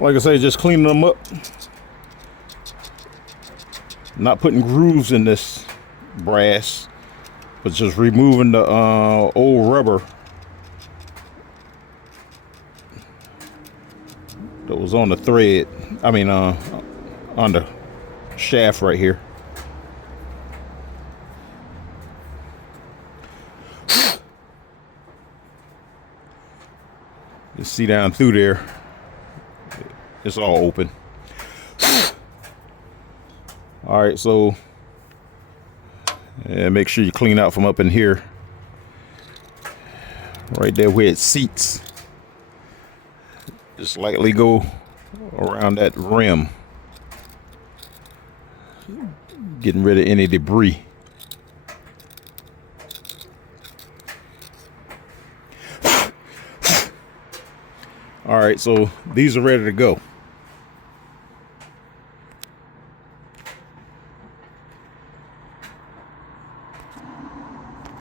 like I say, just cleaning them up. Not putting grooves in this brass, but just removing the old rubber that was on the thread. I mean, on the shaft right here. You see down through there, it's all open. All right, so make sure you clean out from up in here, right there where it seats. Just lightly go around that rim, getting rid of any debris. All right, so these are ready to go.